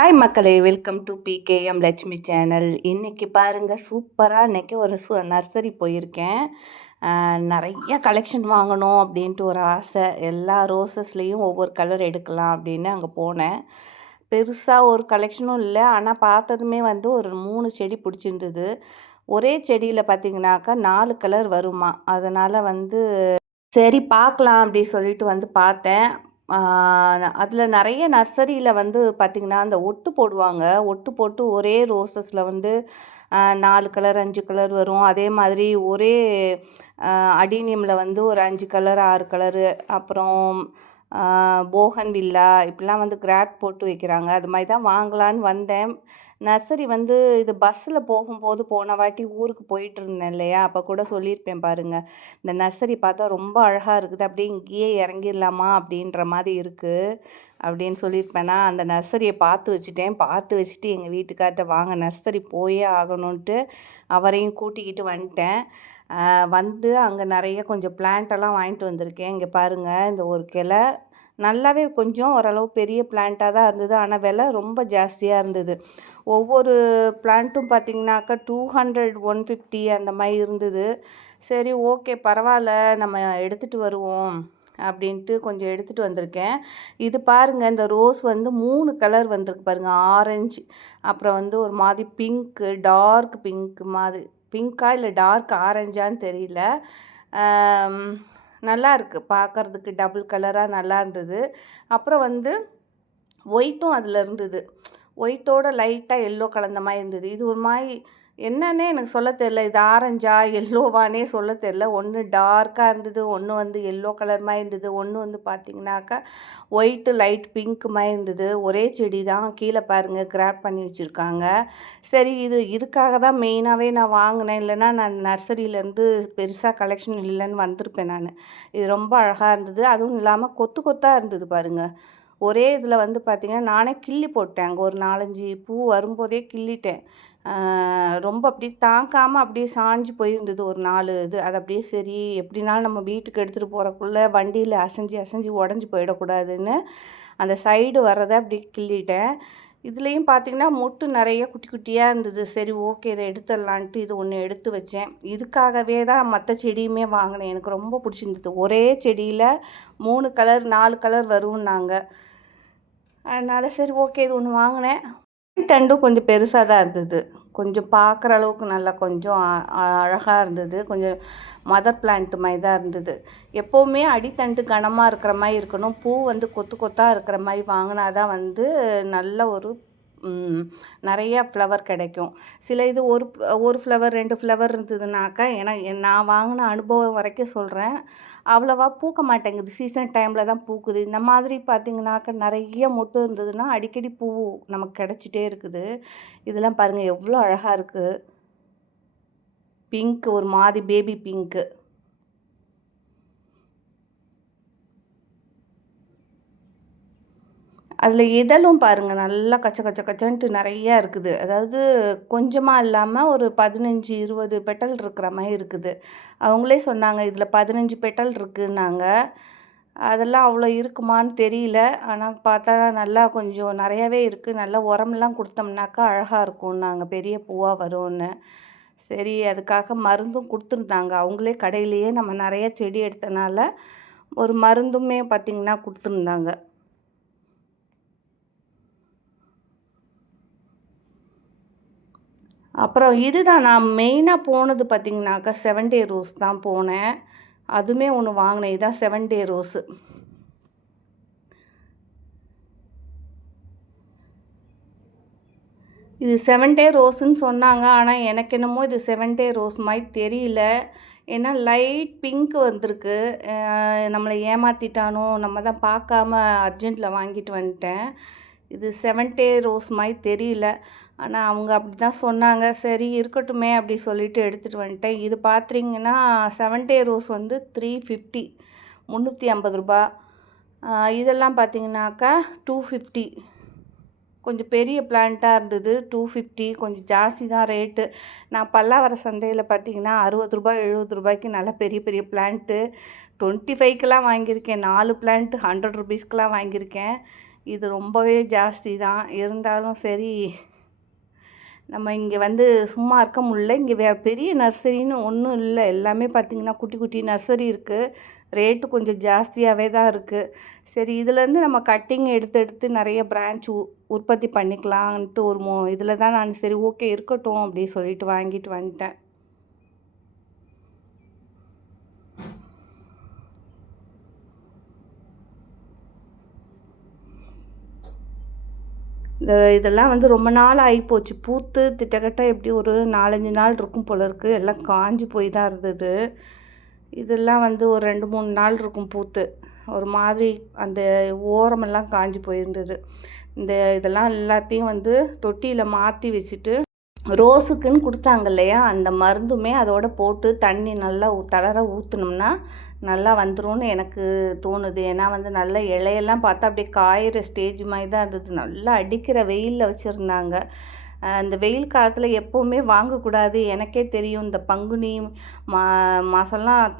Hi மக்களே, welcome to PKM Lakshmi channel. இன்றைக்கி பாருங்கள், சூப்பராக இன்றைக்கி ஒரு நர்சரி போயிருக்கேன். நிறைய கலெக்ஷன் வாங்கணும் அப்படின்ட்டு ஒரு ஆசை. எல்லா ரோசஸ்லேயும் ஒவ்வொரு கலர் எடுக்கலாம் அப்படின்னு அங்கே போனேன். பெருசாக ஒரு கலெக்ஷனும் இல்லை, ஆனால் பார்த்ததுமே வந்து ஒரு 3 செடி பிடிச்சிருந்தது. ஒரே செடியில் பார்த்திங்கனாக்கா 4 கலர் வருமா. அதனால் வந்து சரி பார்க்கலாம் அப்படி சொல்லிட்டு வந்து பார்த்தேன். அதில் நிறைய நர்சரியில் வந்து பார்த்திங்கன்னா, அந்த ஒட்டு போடுவாங்க. ஒட்டு போட்டு ஒரே ரோசஸில் வந்து 4 கலர் 5 கலர் வரும். அதே மாதிரி ஒரே அடீனியமில் வந்து ஒரு 5 கலர் 6 கலரு, அப்புறம் போகன் வில்லா இப்படிலாம் வந்து கிராட் போட்டு வைக்கிறாங்க. அது மாதிரி தான் வாங்கலான்னு வந்தேன். நர்சரி வந்து இது பஸ்ஸில் போகும்போது போன வாட்டி ஊருக்கு போயிட்டு இருந்தேன் இல்லையா, அப்போ கூட சொல்லியிருப்பேன் பாருங்கள். இந்த நர்சரி பார்த்தா ரொம்ப அழகாக இருக்குது, அப்படியே இங்கேயே இறங்கிடலாமா அப்படின்ற மாதிரி இருக்குது அப்படின்னு சொல்லியிருப்பேனா. அந்த நர்சரியை பார்த்து வச்சுட்டு எங்கள் வீட்டுக்கார்ட்ட வாங்க நர்சரி போயே ஆகணுன்ட்டு அவரையும் கூட்டிக்கிட்டு வந்துட்டேன். வந்து அங்கே நிறைய கொஞ்சம் பிளான்ட்டெல்லாம் வாங்கிட்டு வந்திருக்கேன். இங்கே பாருங்கள், இந்த ஒரு கிளை நல்லாவே கொஞ்சம் ஓரளவு பெரிய பிளான்ட்டாக தான் இருந்தது, ஆனால் விலை ரொம்ப ஜாஸ்தியாக இருந்தது. ஒவ்வொரு பிளான்ட்டும் பார்த்திங்கனாக்கா 200 150 அந்த மாதிரி இருந்தது. சரி ஓகே பரவாயில்ல, நம்ம எடுத்துகிட்டு வருவோம் அப்படின்ட்டு கொஞ்சம் எடுத்துகிட்டு வந்திருக்கேன். இது பாருங்கள், இந்த ரோஸ் வந்து 3 கலர் வந்திருக்கு பாருங்கள். ஆரஞ்சு, அப்புறம் வந்து ஒரு மாதிரி பிங்க்கு, டார்க் பிங்க் மாதிரி. பிங்க்கா இல்லை டார்க் ஆரஞ்சான்னு தெரியல. நல்லா இருக்குது பார்க்குறதுக்கு, டபுள் கலராக நல்லா இருந்தது. அப்புறம் வந்து ஒயிட்டும் அதில் இருந்தது. ஒயிட்டோட லைட்டாக எல்லோ கலந்த மாதிரி இருந்தது. இது ஒரு மாதிரி என்னன்னே எனக்கு சொல்ல தெரில, இது ஆரஞ்சா எல்லோவானே சொல்ல தெரில. ஒன்று டார்க்காக இருந்தது, ஒன்று வந்து எல்லோ கலர் மாதிரி இருந்தது, ஒன்று வந்து பார்த்திங்கனாக்கா ஒயிட்டு லைட் பிங்க் மாதிரி இருந்தது. ஒரே செடி தான், கீழே பாருங்கள் கிராப் பண்ணி வச்சுருக்காங்க. சரி இதுக்காக தான் மெயினாகவே நான் வாங்கினேன், இல்லைன்னா நான் நர்சரியிலேருந்து பெருசாக கலெக்ஷன் இல்லைன்னு வந்திருப்பேன் நான். இது ரொம்ப அழகாக இருந்தது. அதுவும் இல்லாமல் கொத்து கொத்தாக இருந்தது பாருங்கள். ஒரே இதில் வந்து பார்த்திங்கன்னா நானே கிள்ளி போட்டேன். அங்கே ஒரு 4 5 பூ வரும்போதே கிள்ளிட்டேன். ரொம்ப அப்படியே தாக்காமல் அப்படியே சாஞ்சு போயிருந்தது ஒரு 4 இது. அது அப்படியே சரி எப்படினாலும் நம்ம வீட்டுக்கு எடுத்துகிட்டு போகிறக்குள்ளே வண்டியில் அசைஞ்சு உடஞ்சி போயிடக்கூடாதுன்னு அந்த சைடு வர்றதை அப்படி கிள்ளிட்டேன். இதுலேயும் பார்த்திங்கன்னா மொட்டு நிறைய குட்டி குட்டியாக இருந்தது. சரி ஓகே, இதை எடுத்துடலான்ட்டு இது ஒன்று எடுத்து வச்சேன். இதுக்காகவே தான் மற்ற செடியுமே வாங்கினேன். எனக்கு ரொம்ப பிடிச்சிருந்தது. ஒரே செடியில் 3 கலர் 4 கலர் வரும்னாங்க. அதனால் சரி ஓகே இது ஒன்று வாங்கினேன். தண்டும் கொஞ்சம் பெருசாக தான் இருந்தது. கொஞ்சம் பார்க்குற அளவுக்கு நல்லா கொஞ்சம் அழகாக இருந்தது. கொஞ்சம் மதர் பிளான்ட் மாதிரி தான் இருந்தது. எப்போவுமே அடித்தண்டு கனமாக இருக்கிற மாதிரி இருக்கணும். பூ வந்து கொத்து கொத்தாக இருக்கிற மாதிரி வாங்கினா தான் வந்து நல்ல ஒரு நிறையா ஃப்ளவர் கிடைக்கும். சில இது ஒரு ஃப்ளவர் 2 ஃப்ளவர் இருந்ததுனாக்கா, ஏன்னா நான் வாங்கின அனுபவம் வரைக்கும் சொல்கிறேன், அவ்வளோவா பூக்க மாட்டேங்குது. சீசன் டைமில் தான் பூக்குது. இந்த மாதிரி பார்த்திங்கனாக்கா நிறைய மொட்டு இருந்ததுன்னா அடிக்கடி பூ நமக்கு கிடச்சிட்டே இருக்குது. இதெல்லாம் பாருங்கள் எவ்வளோ அழகாக இருக்குது. பிங்க், ஒரு மாதிரி பேபி பிங்க்கு. அதில் இதழும் பாருங்கள் நல்லா கச்சன்ட்டு நிறையா இருக்குது. அதாவது கொஞ்சமாக இல்லாமல் ஒரு 15 20 பெட்டல் இருக்கிற மாதிரி இருக்குது. அவங்களே சொன்னாங்க இதில் 15 பெட்டல் இருக்குன்னாங்க. அதெல்லாம் அவ்வளோ இருக்குமான்னு தெரியல. ஆனால் பார்த்தா நல்லா கொஞ்சம் நிறையாவே இருக்குது. நல்லா உரமெல்லாம் கொடுத்தோம்னாக்கா அழகாக இருக்கும்னாங்க, பெரிய பூவாக வரும்னு. சரி அதுக்காக மருந்தும் கொடுத்துருந்தாங்க. அவங்களே கடையிலேயே நம்ம நிறைய செடி எடுத்தனால ஒரு மருந்துமே பார்த்திங்கன்னா கொடுத்துருந்தாங்க. அப்புறம் இதுதான் நான் மெயினாக போனது பார்த்திங்கனாக்கா 7 டே ரோஸ் தான் போனேன். அதுவுமே ஒன்று வாங்கினேன். இதுதான் 7 டே ரோஸு. இது 7 டே ரோஸுன்னு சொன்னாங்க. ஆனால் எனக்கு என்னமோ இது 7 டே ரோஸ் மாதிரி தெரியல. ஏன்னா லைட் பிங்க் வந்திருக்கு. நம்மளை ஏமாற்றிட்டானோ, நம்ம தான் பார்க்காம அர்ஜென்ட்டில் வாங்கிட்டு வந்துட்டேன். இது 7 டே ரோஸ் மாதிரி தெரியல. ஆனால் அவங்க அப்படி தான் சொன்னாங்க. சரி இருக்கட்டுமே அப்படி சொல்லிவிட்டு எடுத்துகிட்டு வந்துட்டேன். இது பார்த்திங்கன்னா 7 டே ரோஸ் வந்து 350 350 இதெல்லாம் பார்த்திங்கனாக்கா 250. கொஞ்சம் பெரிய பிளான்ட்டாக இருந்தது. 250 கொஞ்சம் ஜாஸ்தி தான் ரேட்டு. நான் பல்லாவரம் சந்தையில் பார்த்திங்கன்னா 60 70 நல்ல பெரிய பெரிய பிளான்ட்டு 25க்கெலாம் வாங்கியிருக்கேன். 4 பிளான்ட்டு 100 ருபீஸ்க்கெலாம் வாங்கியிருக்கேன். இது ரொம்பவே ஜாஸ்தி தான். இருந்தாலும் சரி, நம்ம இங்கே வந்து சும்மா இருக்க முடியல. இங்கே வேறு பெரிய நர்சரின்னு ஒன்றும் இல்லை. எல்லாமே பார்த்திங்கன்னா குட்டி குட்டி நர்சரி இருக்குது. ரேட்டு கொஞ்சம் ஜாஸ்தியாகவே தான் இருக்குது. சரி, இதுலேருந்து நம்ம கட்டிங் எடுத்து எடுத்து நிறைய பிரான்ச் உற்பத்தி பண்ணிக்கலான்ட்டு ஒரு இதில் தான் நான் சரி ஓகே இருக்கட்டும் அப்படி சொல்லிட்டு வாங்கிட்டு வந்துட்டேன். இதெல்லாம் வந்து ரொம்ப நாள் ஆகிப்போச்சு. பூத்து திட்டக்கட்ட எப்படி ஒரு 4-5 நாள் இருக்கும் போல இருக்குது. எல்லாம் காஞ்சி போய் தான் இருந்தது. இதெல்லாம் வந்து ஒரு 2-3 நாள் இருக்கும் பூத்து. ஒரு மாதிரி அந்த ஓரமெல்லாம் காஞ்சி போயிருந்தது. இதெல்லாம் எல்லாத்தையும் வந்து தொட்டியில் மாற்றி வச்சுட்டு, ரோஸுக்குன்னு கொடுத்தாங்க இல்லையா, அந்த மருந்துமே அதோட போட்டு தண்ணி நல்லா தளர ஊற்றுனோம்னா நல்லா வந்துரும்னு எனக்கு தோணுது. ஏன்னா வந்து நல்ல இலையெல்லாம் பார்த்தா அப்படியே காயிற ஸ்டேஜ் மாதிரி தான் இருந்தது. நல்லா அடிக்கிற வெயிலில் வச்சுருந்தாங்க. இந்த வெயில் காலத்தில் எப்போவுமே வாங்கக்கூடாது. எனக்கே தெரியும், இந்த பங்குனி மாதம்லாம்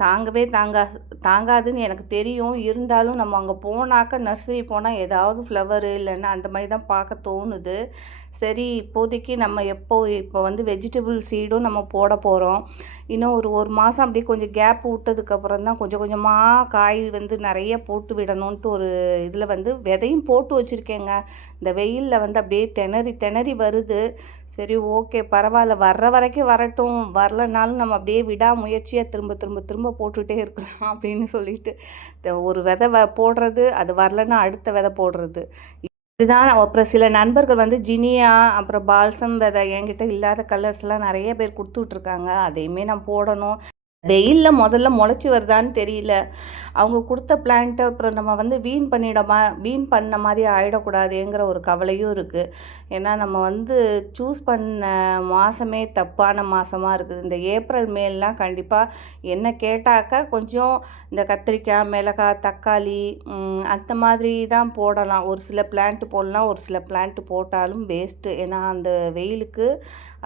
தாங்காதுன்னு எனக்கு தெரியும். இருந்தாலும் நம்ம அங்கே போனாக்க நர்சரி போனால் ஏதாவது ஃப்ளவரு இல்லைன்னா அந்த மாதிரி தான் பார்க்க தோணுது. சரி, இப்போதைக்கு நம்ம இப்போ வந்து வெஜிடபிள் சீடும் நம்ம போட போகிறோம். இன்னும் ஒரு மாதம் அப்படியே கொஞ்சம் கேப் விட்டதுக்கப்புறம் தான் கொஞ்சம் கொஞ்சமாக காய் வந்து நிறைய போட்டு விடணுன்ட்டு ஒரு இதில் வந்து விதையும் போட்டு வச்சுருக்கேங்க. இந்த வெயிலில் வந்து அப்படியே திணறி வருது. சரி ஓகே, பரவாயில்ல, வர்ற வரைக்கும் வரட்டும், வரலனாலும் நம்ம அப்படியே விடாமுயற்சியாக திரும்ப போட்டுகிட்டே இருக்கலாம் அப்படின்னு சொல்லிட்டு ஒரு விதை போடுறது, அது வரலன்னா அடுத்த விதை போடுறது இதுதான். அப்புறம் சில நண்பர்கள் வந்து ஜினியா அப்புறம் பால்சம் விதை என்கிட்ட இல்லாத கலர்ஸ்லாம் நிறைய பேர் கொடுத்துட்ருக்காங்க. அதையுமே நான் போடணும். வெயிலில் முதல்ல முளைச்சி வருதான்னு தெரியல. அவங்க கொடுத்த பிளான்ட்டு அப்புறம் நம்ம வந்து வீண் பண்ண மாதிரி ஆகிடக்கூடாதுங்கிற ஒரு கவலையும் இருக்குது. ஏன்னா நம்ம வந்து சூஸ் பண்ண மாதமே தப்பான மாதமாக இருக்குது. இந்த ஏப்ரல் மேலாம் கண்டிப்பாக என்ன கேட்டாக்க கொஞ்சம் இந்த கத்திரிக்காய், மிளகாய், தக்காளி அந்த மாதிரி தான் போடலாம். ஒரு சில பிளான்ட்டு போடலாம், ஒரு சில பிளான்ட்டு போட்டாலும் வேஸ்ட்டு. ஏன்னா அந்த வெயிலுக்கு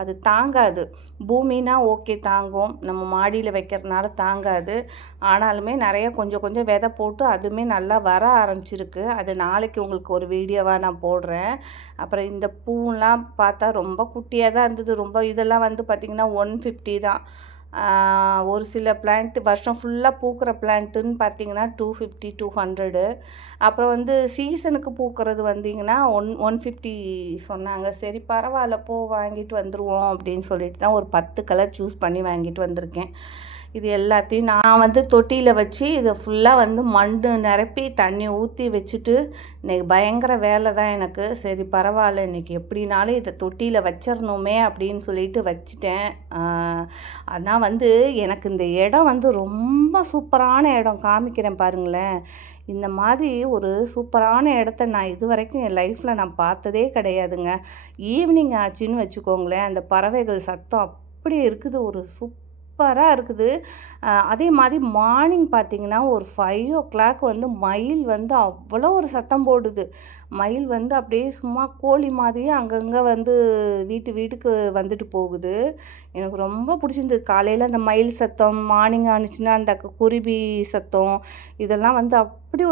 அது தாங்காது. பூமினா ஓகே தாங்கும், நம்ம மாடியில் வைக்கிறதுனால தாங்காது. ஆனாலுமே நிறைய கொஞ்சம் விதை போட்டு அதுவுமே நல்லா வர ஆரம்பிச்சிருக்கு. அது நாளைக்கு உங்களுக்கு ஒரு வீடியோவாக நான் போடுறேன். அப்புறம் இந்த பூவெலாம் பார்த்தா ரொம்ப குட்டியாக தான் இருந்தது. இதெல்லாம் வந்து பார்த்திங்கன்னா 150 தான். ஒரு சில பிளான்ட்டு வருஷம் ஃபுல்லாக பூக்கிற பிளான்ட்டுன்னு பார்த்திங்கன்னா 250, 200. அப்புறம் வந்து சீசனுக்கு பூக்கிறது வந்திங்கன்னா 150 சொன்னாங்க. சரி பரவாயில்ல, வாங்கிட்டு வந்துடுவோம் அப்படின்னு சொல்லிட்டு தான் ஒரு 10 கலர் சூஸ் பண்ணி வாங்கிட்டு வந்திருக்கேன். இது எல்லாத்தையும் நான் வந்து தொட்டியில் வச்சு இதை ஃபுல்லாக வந்து மண் நிரப்பி தண்ணி ஊற்றி வச்சுட்டு இன்றைக்கி பயங்கர வேலை தான் எனக்கு. சரி பரவாயில்ல, இன்றைக்கி எப்படினாலும் இதை தொட்டியில் வச்சிடணுமே அப்படின்னு சொல்லிட்டு வச்சுட்டேன். ஆனால் வந்து எனக்கு இந்த இடம் வந்து ரொம்ப சூப்பரான இடம், காமிக்கிறேன் பாருங்களேன். இந்த மாதிரி ஒரு சூப்பரான இடத்த நான் இது வரைக்கும் என் லைஃப்பில் நான் பார்த்ததே கிடையாதுங்க. ஈவினிங் ஆச்சுன்னு வச்சுக்கோங்களேன், அந்த பறவைகள் சத்தம் அப்படி இருக்குது, ஒரு சூப்பராக இருக்குது. அதே மாதிரி மார்னிங் பார்த்திங்கன்னா ஒரு 5 o'clock வந்து மயில் வந்து அவ்வளோ ஒரு சத்தம் போடுது. மயில் வந்து அப்படியே சும்மா கோழி மாதிரியே அங்கங்கே வந்து வீட்டுக்கு வந்துட்டு போகுது. எனக்கு ரொம்ப பிடிச்சிருந்தது. காலையில் அந்த மயில் சத்தம், மார்னிங் ஆனிச்சுன்னா அந்த குருவி சத்தம், இதெல்லாம் வந்து அப்படி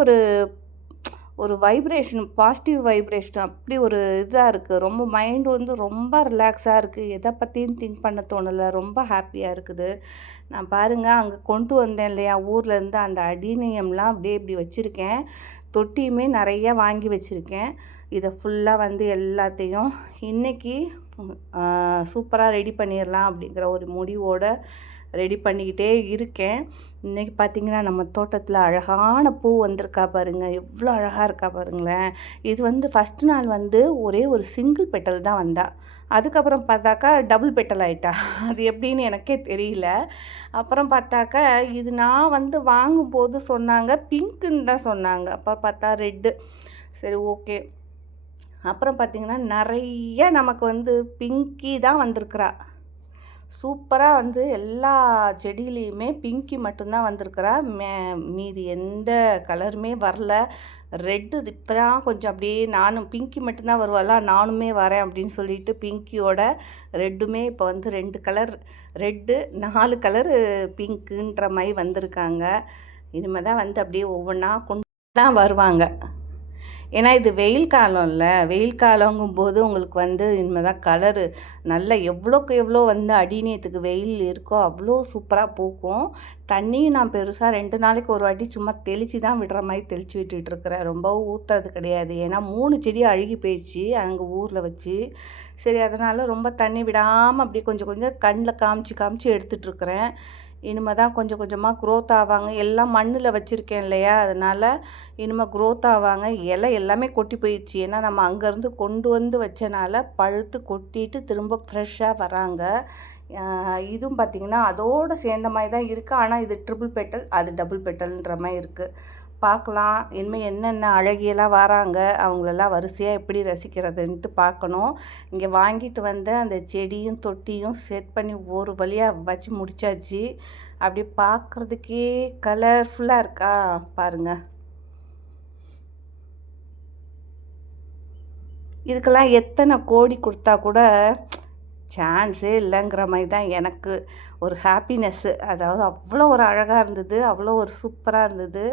ஒரு வைப்ரேஷன், பாசிட்டிவ் வைப்ரேஷன் அப்படி ஒரு இதாக இருக்குது. ரொம்ப மைண்டு வந்து ரொம்ப ரிலாக்ஸாக இருக்குது. எதை பற்றியும் திங்க் பண்ண தோணலை, ரொம்ப ஹாப்பியாக இருக்குது. நான் பாருங்கள், அங்கே கொண்டு வந்தேன் இல்லையா ஊர்லேருந்து, அந்த அடினியம்லாம் அப்படியே இப்படி வச்சுருக்கேன். தொட்டியுமே நிறையா வாங்கி வச்சுருக்கேன். இதை ஃபுல்லாக வந்து எல்லாத்தையும் இன்றைக்கி சூப்பராக ரெடி பண்ணிடலாம் அப்படிங்கிற ஒரு முடிவோடு ரெடி பண்ணிக்கிட்டே இருக்கேன். இன்றைக்கி பார்த்திங்கன்னா நம்ம தோட்டத்தில் அழகான பூ வந்திருக்கா பாருங்கள், எவ்வளோ அழகாக இருக்கா பாருங்களேன். இது வந்து ஃபஸ்ட்டு நாள் வந்து ஒரே ஒரு சிங்கிள் பெட்டல் தான் வந்தா. அதுக்கப்புறம் பார்த்தாக்கா டபுள் பெட்டல் ஆகிட்டா. அது எப்படின்னு எனக்கே தெரியல. அப்புறம் பார்த்தாக்கா இது நான் வந்து வாங்கும்போது சொன்னாங்க பிங்க்குன்னு தான் சொன்னாங்க. அப்புறம் பார்த்தா ரெட்டு. சரி ஓகே. அப்புறம் பார்த்திங்கன்னா நிறைய நமக்கு வந்து பிங்கி தான் வந்திருக்கிறா. சூப்பராக வந்து எல்லா செடியிலையுமே பிங்கி மட்டும்தான் வந்திருக்கிறா. மீதி எந்த கலருமே வரல. ரெட்டு இப்போ தான் கொஞ்சம் அப்படியே, நானும் பிங்கி மட்டும்தான் வருவாளா, நானுமே வரேன் அப்படின்னு சொல்லிட்டு பிங்கியோட ரெட்டுமே இப்போ வந்து 2 கலர் ரெட்டு, 4 கலரு பிங்க்குன்ற மாதிரி வந்திருக்காங்க. இனிமேல் தான் வந்து அப்படியே ஒவ்வொன்றா கொண்டு தான் வருவாங்க. ஏன்னா இது வெயில் காலம்ல, வெயில் காலங்கும்போது உங்களுக்கு வந்து இனிமே தான் கலரு நல்லா எவ்வளோக்கு எவ்வளோ வந்து அடிநேத்துக்கு வெயில் இருக்கோ அவ்வளோ சூப்பராக பூக்கும். தண்ணியும் நான் பெருசாக 2 நாளைக்கு ஒரு வாட்டி சும்மா தெளித்து தான் விடுற மாதிரி தெளித்து விட்டுட்டுருக்குறேன். ரொம்பவும் ஊற்றுறது கிடையாது. ஏன்னா 3 செடி அழுகி போயிடுச்சு அங்கே ஊரில் வச்சு. சரி அதனால் ரொம்ப தண்ணி விடாமல் அப்படியே கொஞ்சம் கொஞ்சம் கண்ணில் காமிச்சு காமிச்சு எடுத்துகிட்ருக்குறேன். இனிமே தான் கொஞ்சம் கொஞ்சமாக க்ரோத் ஆவாங்க. எல்லாம் மண்ணில் வச்சுருக்கேன் இல்லையா, அதனால் இனிமேல் க்ரோத் ஆவாங்க. இலை எல்லாமே கொட்டி போயிடுச்சு. ஏன்னா நம்ம அங்கேருந்து கொண்டு வந்து வச்சனால பழுத்து கொட்டிட்டு திரும்ப ஃப்ரெஷ்ஷாக வராங்க. இதுவும் பார்த்திங்கன்னா அதோடு சேர்ந்த மாதிரி தான் இருக்குது. ஆனால் இது ட்ரிபிள் பெட்டல், அது டபுள் பெட்டல்ன்ற மாதிரி இருக்குது. பார்க்கலாம் இனிமேல் என்னென்ன அழகியெல்லாம் வராங்க, அவங்களெல்லாம் வரிசையாக எப்படி ரசிக்கிறதுன்ட்டு பார்க்கணும். இங்கே வாங்கிட்டு வந்து அந்த செடியும் தொட்டியும் செட் பண்ணி ஒரு வழியாக வச்சு முடித்தாச்சு. அப்படி பார்க்குறதுக்கே கலர்ஃபுல்லாக இருக்கா பாருங்கள். இதுக்கெல்லாம் எத்தனை கோடி கொடுத்தா கூட சான்ஸே இல்லைங்கிற மாதிரி தான் எனக்கு ஒரு ஹாப்பினஸ்ஸு. அதாவது அவ்வளோ ஒரு அழகாக இருந்தது, அவ்வளோ ஒரு சூப்பராக இருந்தது.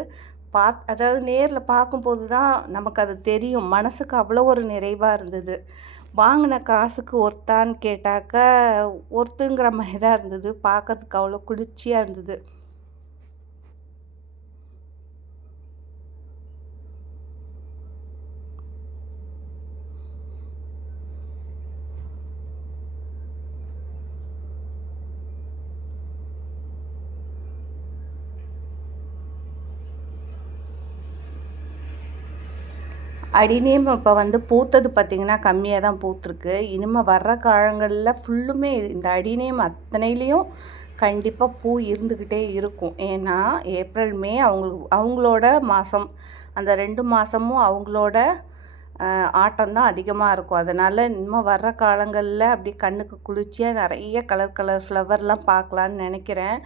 அதாவது நேரில் பார்க்கும்போது தான் நமக்கு அது தெரியும். மனசுக்கு அவ்வளோ ஒரு நிறைவாக இருந்தது. வாங்கின காசுக்கு ஒர்த்தான்னு கேட்டாக்கா ஒர்த்துங்கிற மாதிரி தான் இருந்தது. பார்க்கறதுக்கு அவ்வளோ குளிர்ச்சியாக இருந்தது. அடிநேம் இப்போ வந்து பூத்தது பார்த்திங்கன்னா கம்மியாக தான் பூத்துருக்கு. இனிமேல் வர்ற காலங்களில் ஃபுல்லுமே இந்த அடிநேம் அத்தனையிலையும் கண்டிப்பாக பூ இருந்துக்கிட்டே இருக்கும். ஏன்னா ஏப்ரல் மே அவங்களோட மாதம். அந்த 2 மாதமும் அவங்களோட ஆட்டம் தான் அதிகமாக இருக்கும். அதனால் இன்னும் வர்ற காலங்களில் அப்படி கண்ணுக்கு குளிர்ச்சியாக நிறைய கலர் கலர் ஃப்ளவர்லாம் பார்க்கலான்னு நினைக்கிறேன்.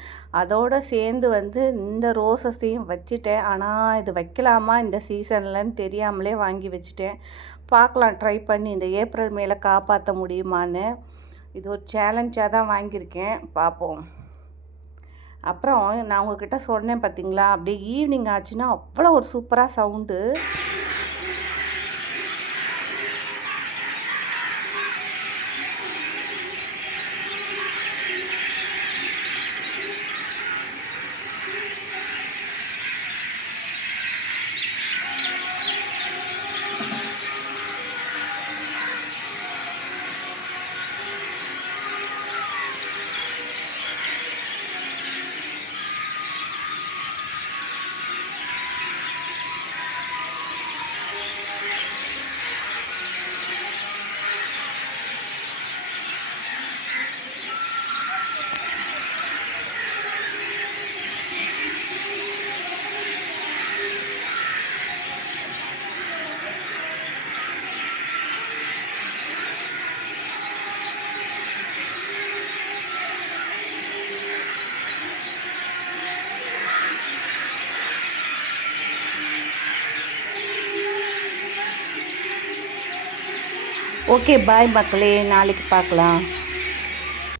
அதோடு சேர்ந்து வந்து இந்த ரோஸஸையும் வச்சுட்டேன். ஆனால் இது வைக்கலாமா இந்த சீசன்லன்னு தெரியாமலே வாங்கி வச்சுட்டேன். பார்க்கலாம், ட்ரை பண்ணி இந்த ஏப்ரல் மேலே காப்பாற்ற முடியுமான்னு. இது ஒரு சேலஞ்சாக தான் வாங்கியிருக்கேன், பார்ப்போம். அப்புறம் நான் உங்கள்கிட்ட சொன்னேன் பார்த்தீங்களா, அப்படியே ஈவினிங் ஆச்சுன்னா அவ்வளோ ஒரு சூப்பராக சவுண்டு. ஓகே, பாய் மக்களே, நாளைக்கு பார்க்கலாம்.